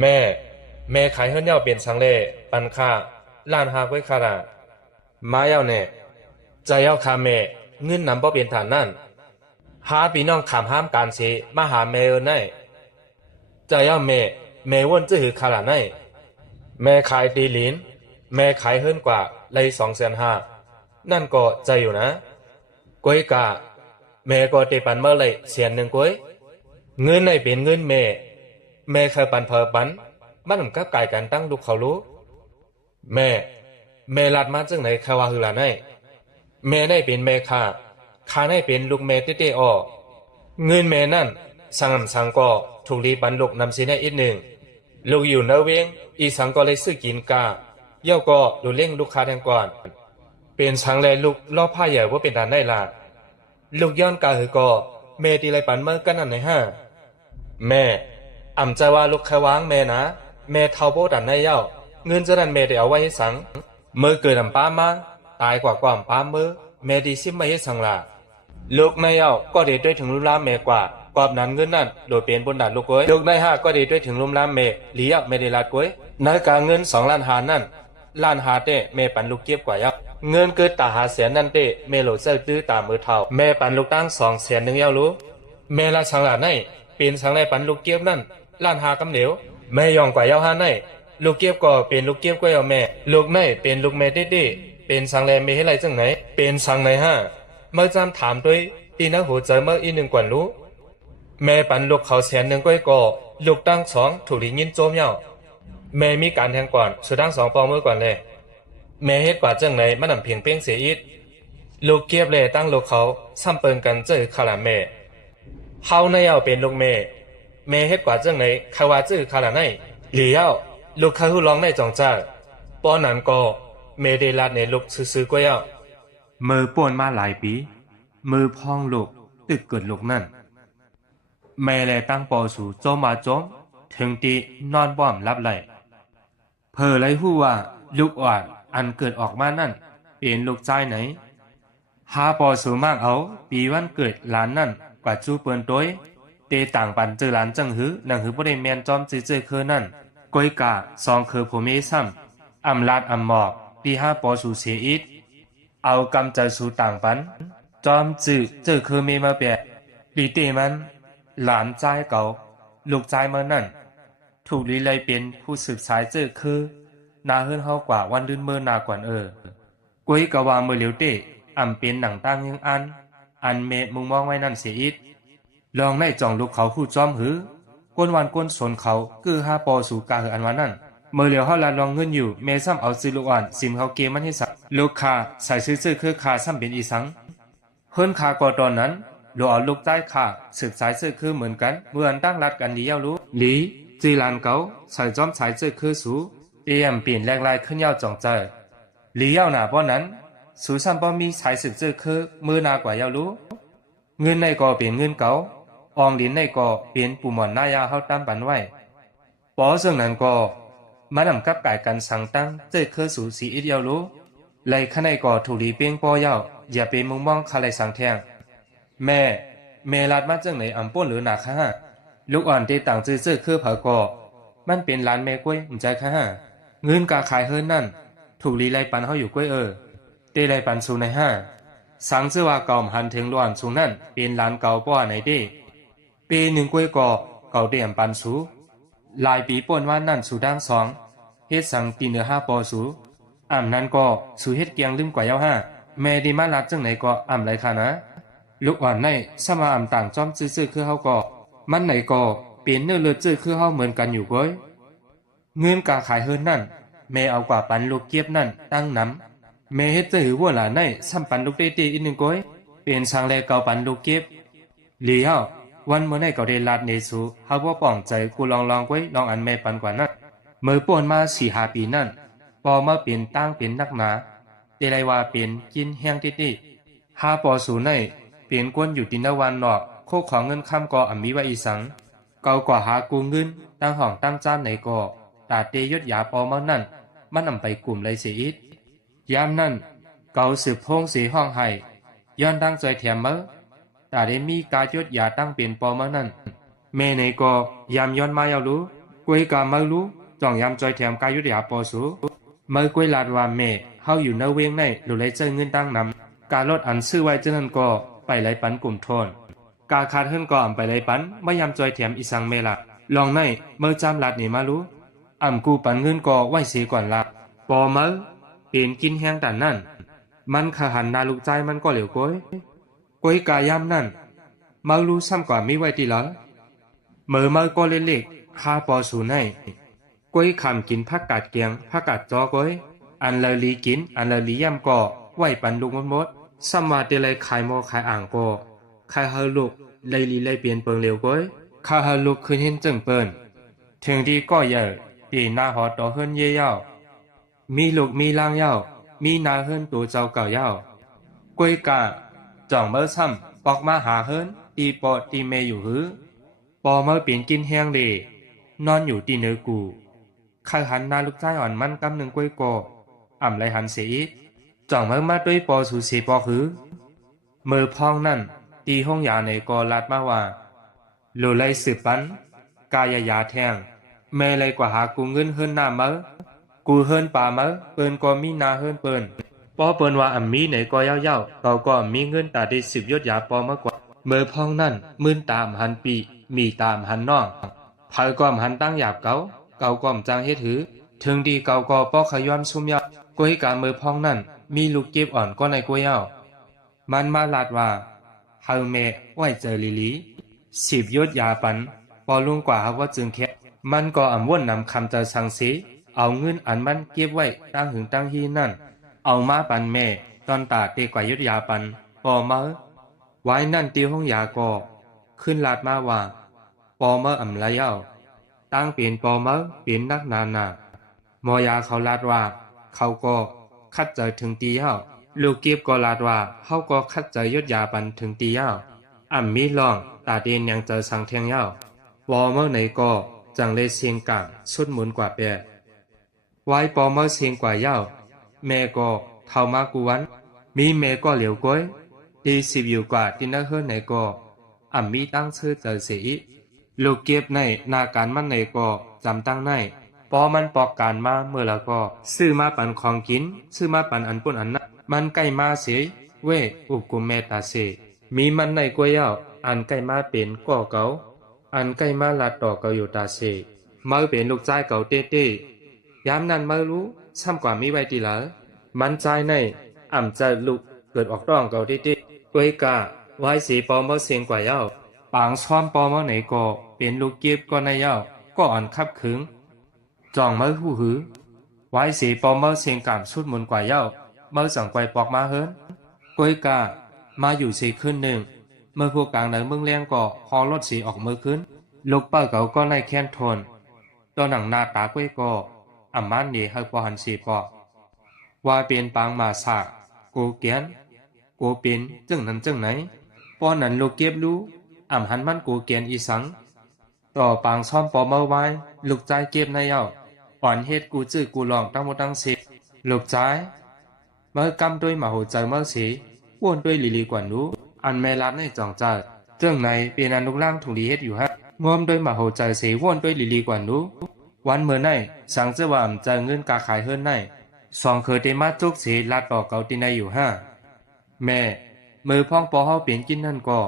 แม่แม่ขายเฮือนเย้าเป็นสังเลปันค่าล้านหาไว้ค่าละมาเย้าแน่ใจเย้าคาแม่เงินนำบ่เป็นฐานนั่นหาพี่น้องขามห้ามการเสมาหาแม่เอิ้นได้ใจเย้าแม่ว่นจื้อหือค่าละได้แม่ขายตีหลินแม่ขายเฮือนกว่าเลย250,000นั่นก็ใจอยู่นะก้อยกะแม่ก็เตปันเมื่อเลย100,000ก้อยเงินในเป็นเงินแม่เคยปันเพอปันมันกับกายกันตั้งลูกเขารู้แม่ลัดมาจังไหนคาว่าฮือล่ะไนแม่ได้เป็นแม่ข้าได้เป็นลูกแม่เต้ๆอ้อเงินแม่นั่นสังก็ถูกรีปันลูกนำสิได้อีกหนึ่งลูกอยู่เนเวงอีสังก็เลยซื้อกินกาเย่าก็ดูเล่งลูกค้าแทนก่อนเป็นสังแลลูกล่อผ้าใหญ่ว่าเป็นด่านได้ล่ะลูกย้อนกาหือก็แม่ตีไรปันเมื่อกันนั่นไหนฮะแม่อ่ำใจว่าลูกแค่วางแม่นะแม่เท่าโบดันได้เย้าเงินจะนั้นแม่ได้เอาไว้ให้สังเมื่อเกิดลำป้ามาตายกว่าความป้ามือแม่ดีซิมไม่ให้สังละลูกในเย้าก็ได้ด้วยถึงลุ่มล้ามแม่กว่ากอบนั้นเงินนั่นโดยเป็นบนด่านลูกก้อยลูกในห้าก็ได้ด้วยถึงลุ่มล้ามแม่เลี้ยไม่ได้ลาดก้อยในการเงิน2,500,000นั่น1,500,000เต้แม่ปันลูกเก็บกว่ายับเงินเกิดตา500,000นั่นเต้แม่โหลดเซตื้อตามมือเท่าแม่ปันลูกตั้ง200,000เย้ารู้แม่ละสังละในเป็นสังไรปันลูกเก็บนั่น1,500,000กำเหนียวแม่ยองกว่าเย้าห้าในลูกเก็บก็เป็นลูกเก็บก็เย้าแม่ลูกในเป็นลูกแม่เต้เป็นสังแลไม่ให้ไรจังไหนเป็นสังไหนห้าเมื่อจำถามด้วยตีนักหัวใจเมื่ออีหนึ่งกว่ารู้แม่ปันลูกเขา100,000ก็ก็ลูกตั้ง2ถูกลิงยินโจมเย้าแม่มีการแทงก่อนสุดทั้ง2ปองมือก่อนเลยแม่เฮ็ดกว่าจังไหนมันนำเพียงเป้งเสียอีกลูกเก็บเลยตั้งลูกเขาซ้ำเปิงกันเจอคาราแม่เฮาในเย้าเป็นลูกแม่เฮ็ดกว่าจังไหนใครว่าจื้อคาราในหรือเย้าลูกเขาหู้ร้องในจองจ้าป้อนั้นก็เมเดลาดในลูกซื้อๆก็เย้ามือป่วนมาหลายปีมือพองลูกตึกเกิดลูกนั่นแม่เลยตั้งปอสู่โจมมาโจมถึงตีนอนบ่อมรับไหลเพอเลยหู้ว่าลูกอ่อนอันเกิดออกมานั่นเป็นลูกชายไหนหาปอสู่มากเอาปีวันเกิดหลานนั่นกว่าจูเปิ้นต้วยเตต่างปันเจอหลานจังหือนังหือบ่ได้แม่นจอมจื้อๆคือนั่นก้อยกา2คือผมเอซ้ำอำลาดอำหมอกปี5ปอสู่เสียอีกเอากำใจสู่ต่างปันจอมจื้อเจอคือเมมาแปะลีเตมันหลานใจเก่าลูกใจเมื่อนั่นถูกลีเลยเป็นผู้สืบสายเจอคือนาเฮิรนเฮากว่าวันลื่นเมื่อนากว่าก้อยกะว่าเมื่อเหลียวเตอำเป็นหนังตั้งยังอันเมมุงมองไว้นั่นเสียอีกลองในจ่องลูกเขาคู่จอมหือก้นวันก้นสนเขาคือ5ปอสู่กาหืออันวันนั่นเมื่อเหลียวเฮาลาลองเงินอยู่เมซ้ำเอาซื้อลูกอ่อนซิมเขาเกมมันให้สักลูกค้าใส่ซื้อคือคาซ้ำเป็นอีสังเฮิรนคาก็ตอนนั้นโลเอาลูกใต้คาสืบสายซื้อคือเหมือนกันเมื่ออันตั้งรัดกันดีเย้ารู้หลีจีลานเก่าใส่จอมสายซื้อคือสูเตรียมเปลี่ยนแรงลายขึ้นเย้าจ่องใจหลีเย้าหนาป้อนั้นสูซ้ำป้อมีสายสืบซื้อคือมือนากว่าเย้ารู้เงินในก็เปลี่ยนเงินเก่าอองหลินในก็เปลี่ยนปู่หมอนนายาเฮาตามปันไว้ปอซึ่งนั้นก็มานำกับกายกันสังตั้งเจอคือสูสีอีเดียวรู้ไล่ข้างในก็ถูกหลีเปียงปอเย้าอย่าเป็นมุงมองคาไลสังแทงแม่ลาดมาจังไหนอำป้นหรือหนาค่ะลูกอ่อนเตต่างจื้อคือเผาก็มันเป็นร้านแม่กล้วยใจค่ะเงินกาขายเฮิรนนั่นถูกลีไลปันเฮาอยู่กล้วยเตไลปันสูในสังซื้อว่าเก่าหันถึงล้วนสูงนั่นเป็นร้านเก่าป้อไหนเด้ปีหนึ่งกล้วยก็เก่าเตียมปันสูหลายปีป่นว่านั่นสูดัง2เฮ็ดสังตีเนื้อ5ปอสูนั้นก็สูเฮ็ดเกียงลืมกว่าเย้าแม่ดีมาลัดจังไหนก็ไรค่ะนะลูกอ่อนในสมาต่างจอมซื่อคือเฮาก็มันไหนก็เป็นเนื้อเลือดจื้อคือเฮาเหมือนกันอยู่ก้อยเงินกาขายเฮิรนนั่นแม่เอากว่าปันลูกเก็บนั่นตั้งน้ำแม่เฮ็ดจื้อหัวหลานในซ้ำปันลูกเต้อีกหนึ่งก้อยเป็นสังแลเก่าปันลูกเก็บหลีเฮาวันเมื่อในเก่าได้ลาดเนสูเฮาบ่ป้องใจกูลองก้อยลองอันแม่ปันกว่านั้นเมื่อป่นมา4-5ปีนั่นพอมาเป็นตั้งเป็นนักหนาเตไลว่าเป็นกินแห้งติ5ปอสูในเปลี่ยนกวนอยู่ตินวันนอกโคกของเงินคำก่อมีไว้อีสังเก่ากว่าหากูเงินตั้งห้องตั้งจ้านในก่อตาเตยศยาปอมานั่นมันนำไปกลุ่มเลยเสียอีกยามนั่นเก่าสืบพงสีห้องไห้ย้อนตั้งใจแถมเมื่อตาได้มีกายศยาตั้งเป็นปอมานั่นแม่ในก่อยามย้อนมาเยารู้ก กวยกามารู้จ่องยามจอยแถมกายุทธยาปอสูเมื่อกวยลาดว่าแม่เฮาอยู่ในเวียงในหลุเลยเจอเงินตั้งนำการลดอันซื้อไว้เจนั้นก็ไปไหลปันกลุ่มโทนกาขาดเฮิรนก็อำไปไหลปันไม่ยามจอยแถมอีสังเมละลองในเมื่อจำลาดนี่มารู้กูปันเงินก็ไหวเสียก่อนละปอเมื่อเป็นกินแห้งแต่นั่นมันขหันนาลูกใจมันก็เหลวกวยกายามนั่นเมื่อรู้ซ้ำกว่าไม่ไหวตีละเมื่อก็เล็กๆข้าปอสูในกวยคำกินผักกาดเกียงผักกาดจอกวยอันเลยลีกินอันเลยลีย่ำก็ไหวปันลูกมดซ้ำว่าเตเลยขายโมขายอ่างก็ขายเฮลูกเลยลีเลยเปลี่ยนเปิงเร็วกวยข้าเฮลูกคืนเห็นจึงเปิ้นถึงดีก็เยอะปีหน้าหอต่อเฮินเยี่ยวมีลูกมีล่างเย้ามีนาเฮินตัวเจ้าเก่าเย้ากวยกาจ่องเมื่อซ้ำปอกมาหาเฮินตีปอตีเมอยู่หือปอเมื่อเปลี่ยนกินแห้งเดนอนอยู่ตีเนื้อกูข้าหันนาลูกใจอ่อนมันกำหนึ่งกวยกอ่ำไรหันเสียอีกจ่องเมื่อมาด้วยปอสูเสียปอหือมือพองนั่นตีห้องยาในกอลัดมาว่าโลไลสืบปันกายยาแทงแม่เลยกว่าหากูเงินเฮินหน้าเมื่อกูเฮินป่าเมื่อเปิ้นก็มีนาเฮินเปิ้นปอเปิ้นว่ามีไหนก็เย้าเขาก็มีเงินตาได้10 ยศยาปอมากกว่าเมื่อพองนั่นมื่นตามหันปีมีตามหันน้องเผาก้อมหันตั้งหยาบเก่าก้อมจางเฮ็ดหือถึงดีเก่าก็ปอขย้อนซุ่มยาก้อยกาเมื่อพองนั่นมีลูกเก็บอ่อนก็ในก้อยเย้ามันมาลาดว่าเฮาแม่ไหวเจอลี10 ยศยาปันปอลุงกว่าเฮาว่าจึงแค่มันก็อำวนนำคำเจอสังสีเอาเงินอันมันเก็บไว้ตั้งหึงตั้งฮีนั่นเอามาปันแม่ตอนตาเตกว่ายุทธยาปันปอเมื่อไว้นั่นตีห้องยาก็ขึ้นลาดมาว่าปอเมื่ออำไรเย้าตั้งเปลี่ยนปอเมื่อเปลี่ยนนักนานามอยาเขาลาดว่าเขาก็คัดเจอถึงตีเย้าลูกเก็บก็ลาดว่าเขาก็คัดเจอยุทธยาปันถึงตีเย้ามีลองตาเดนยังเจอสังเทียงเย้าปอเมื่อไหนก็จังเลยเสียงกลางสุดหมุนกว่าแปะไว้ปอเมื่อเสียงกว่าเย้าแม่ก็เท่ามากูวันมีแม่ก็เหลียวก้อยตี10 อยู่กว่าที่นักเฮิรนไหนก็มีตั้งชื่อเจอเสียลูกเก็บในนาการมันไหนก็จำตั้งในปอมันปอกการมาเมื่อแล้วก็ซื้อมาปันของกินซื้อมาปันอันปุ่นอันนั้นมันใกล้มาเสียเว้อุบกุมแม่ตาเสมีมันในกวยเย้าอันใกล้มาเป็นก่อเก่าอันใกล้มาลาดต่อเก่าอยู่ตาเสเมื่อเป็นลูกใจเก่าเต้ยามนั้นเมื่อรู้ซ้ำกว่ามีไว้ตีหลามันใจในจะลุกเกิดออกร้องเก่าเต้กวยกาไว้สีปอเมื่อเสียงกว่าเย้าปางซ้อมปอเมื่อไหนก็เป็นลูกเก็บก็ในเย้าก็อ่อนคับขึงจ่องเมื่อหูหือไว้สีปอเมื่อเสียงกามสุดมุนกว่าเย้าเมื่อสั่งไกวปอกมาเฮิรนกวยกามาอยู่สีขึ้นหนึ่งเมื่อพวกกลางในเมืองแรงก็ฮอรถสีออกมือขึ้นลูกเป้าเก่าก็ในแค้นทนตัวหนังหน้าตากวยก็มันหนีให้ปอหันสีปอว่าเป็นปางมาสากกูเกียนกูเป็นจึงนั้นจึงไหนปอนั้นลูกเก็บรู้หันมันกูเกียนอีสังต่อปางซ่อมปอเมื่อไว้ลูกใจเก็บในเย้าอ่อนเฮ็ดกูจื้อกูลองตั้งหมดตั้งสิลูกใจเมื่อกำด้วยมาโหใจเมื่อสีว่นด้วยลีกว่านู้อันแม่รับในจ่องใจเจ้งในเป็นอันลูกล่างถุงลีเฮ็ดอยู่ฮะงอมด้วยมาโหใจสีว่นด้วยลีกว่านู้วันเมื่อในสังเจว่าเจอเงินกาขายเฮิรนใน2 เคยเตมาทุกสีลาดต่อเก่าตีในอยู่ฮะแม่มือพ่องปอเฮาเปลี่ยนกินนั่นก็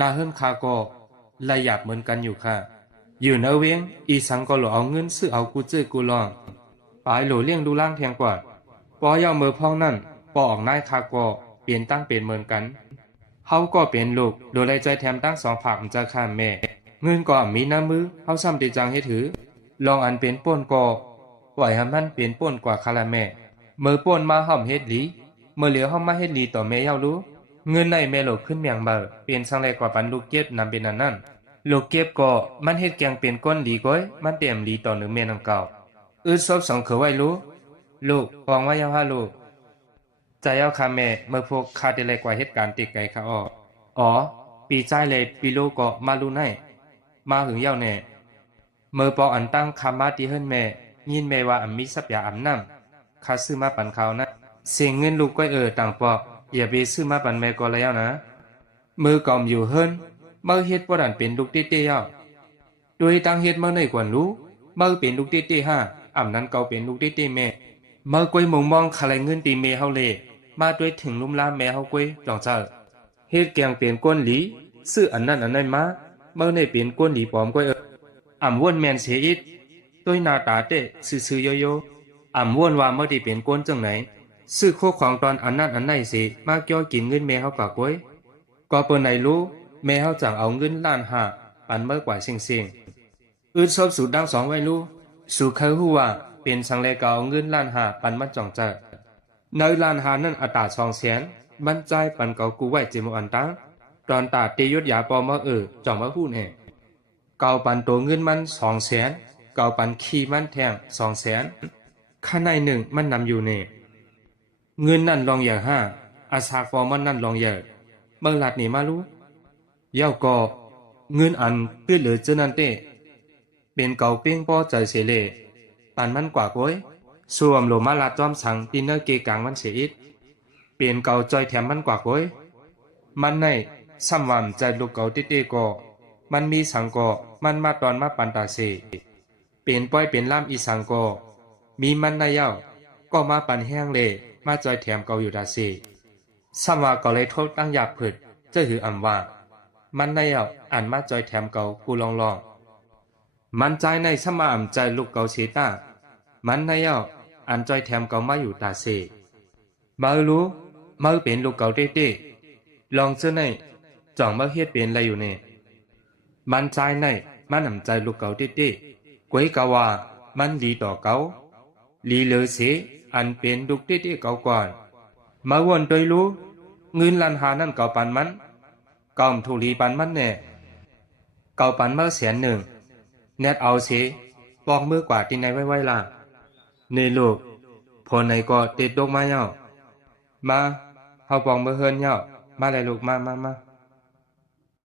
นาเฮิรนคาก็ละหยาบเหมือนกันอยู่ค่ะอยู่เนเวียงอีสังก็หลเอาเงินซื้อเอากูจื้อกูลองปลายโหลเลี้ยงดูล่างแทงกว่าปอยาวมือพ่องนั่นปอออกนายคาก็เปลี่ยนตั้งเป็นเหมือนกันเฮาก็เป็นลูกโดยใจใจแถมตั้ง2 ผักจะข้ามแม่เงินก็มีน้ำมือเฮาซ้ำติจังให้ถือลองอันเป็นป่นก็ปล่อยให้มันเป็นป่นกว่าคาราแม่เมื่อป่นมาห่อมเฮ็ดหลีเมื่อเหลียวห่อมมาเฮ็ดหลีต่อแม่เย้ารู้เงินในแม่โหลขึ้นเมียงเบอเปลี่ยนสังแลกว่าปันลูกเก็บนำเป็นอันนั้นลูกเก็บก็มันเฮ็ดแกงเป็นก้นหลีก้อยมันเต็มหลีต่อ1 เมนังเก่าซบ2 เคยไว้รู้ลูกปองไว้ยาวฮาลูกใจเอาคาแม่เมื่อพวกคาเดเลยกว่าเหตุการณ์ติดไกลค่ะอ๋อปีใจเลยปีโลก็มารู้ในมาหึงเย้าแน่เมื่อปออันตั้งคำมาตีเฮิรนแม่ยินแม่ว่ามีสับยาน้ำคาซื้อมาปันเขานะเสียงเงินลูกก้อยต่างปออย่าไปซื้อมาปันแม่ก็แล้วนะมือกอมอยู่เฮิรนเมื่อเฮ็ดบ่ดันเป็นลูกเตี้ยๆเย้าโดยตั้งเฮ็ดเมื่อไหนกว่ารู้ เมื่อเป็นลูกเต้ๆห้าอ่ำนั้นเกาเป็นลูกเต้ๆแม่เมื่อกวยมงมองคาไรเงินตีเมเฮาเล่มาด้วยถึงลุ่มล้าแม่เฮากวยจองเจ้าเฮ็ดแกงเป็นก้นหลีซื้ออันนั้นอันนั้นมาเมื่อในเป็นก้นหลีปลอมกวยอ่ำวนแมนเสียอิดด้วยหน้าตาเต้ซื่อๆโยๆอ่ำวนว่าเมื่อที่เป็นก้นจังไหนซื้อโคของตอนอันนั้นอันไหนสิมาเกี่ยวกินเงินแม่เฮากะกวยก็เปิ้นไหนรู้แม่เฮาจังเอาเงินล้านห้าปันเมื่อกว่าเซ็งๆอึดซบสูดดังสองไว้รู้สู่เคยฮู้ว่าเป็นสังเลเกาเงินล้านห้าปันมันจ่องเจอในล้านห้านั้นอัตรา200,000มันใจปันเกากูไว้เจมอันตังตอนตาเตยศยาปอมาจ่องมาพูดแห่เกาปันตัวเงินมัน200,000เกาปันขี้มันแทง200,000ข้างในหนึ่งมันนำอยู่เนี่ยเงินนั่นลองอย่างห้าอาสาฟอมันนั่นลองอย่างเมื่อหลัดนี่มารู้เย้าก็เงินอันเพื่อเหลือเจนันเต้เป็นเก่าเป้งป้อใจเสเลปันมันกว่าก้อยสวมโลมาลาจอมสังตีเนอเกกางมันเสียอิดเป็นเก่าจอยแถมมันกว่าก้อยมันในซ้ำวันใจลูกเก่าเต้ก็มันมีสังก็มันมาตอนมาปันตาเสเป็นป้อยเป็นล่ามอีสังก็มีมันในเย้าก็มาปันแห้งเลมาจอยแถมเก่าอยู่ดาเสซ้ำว่าก็เลยโทษตั้งหยาบผึดเจ้าหืออ่ำว่ามันในเย้าอ่านมาจอยแถมเก่ากูลองมันใจในสมาอ่ำใจลูกเก่าเชต้ามันในเย้าอันจอยแถมเก่ามาอยู่ตาเสมารู้มาเป็นลูกเก่าเต้ลองเจ้าในจ่องมาเฮ็ดเป็นอะไรอยู่เนี่ยมันใจในมันอ่ำใจลูกเก่าเต้กวยกะว่ามันลีต่อเก่าลีเลอเสอันเป็นลูกเต้เก่าก่อนมาวนโดยรู้เงินล้านหานั่นเก่าปันมันเก่าถูลีปันมันแน่เก่าปันมา100,000แนทเอาเสบอกมือกว่าที่ไหนไว้ล่ะในลูกพอไหนก็ติดดอกไม้เนาะมาเฮาปองมือเฮินเนาะมาเลยลูกมา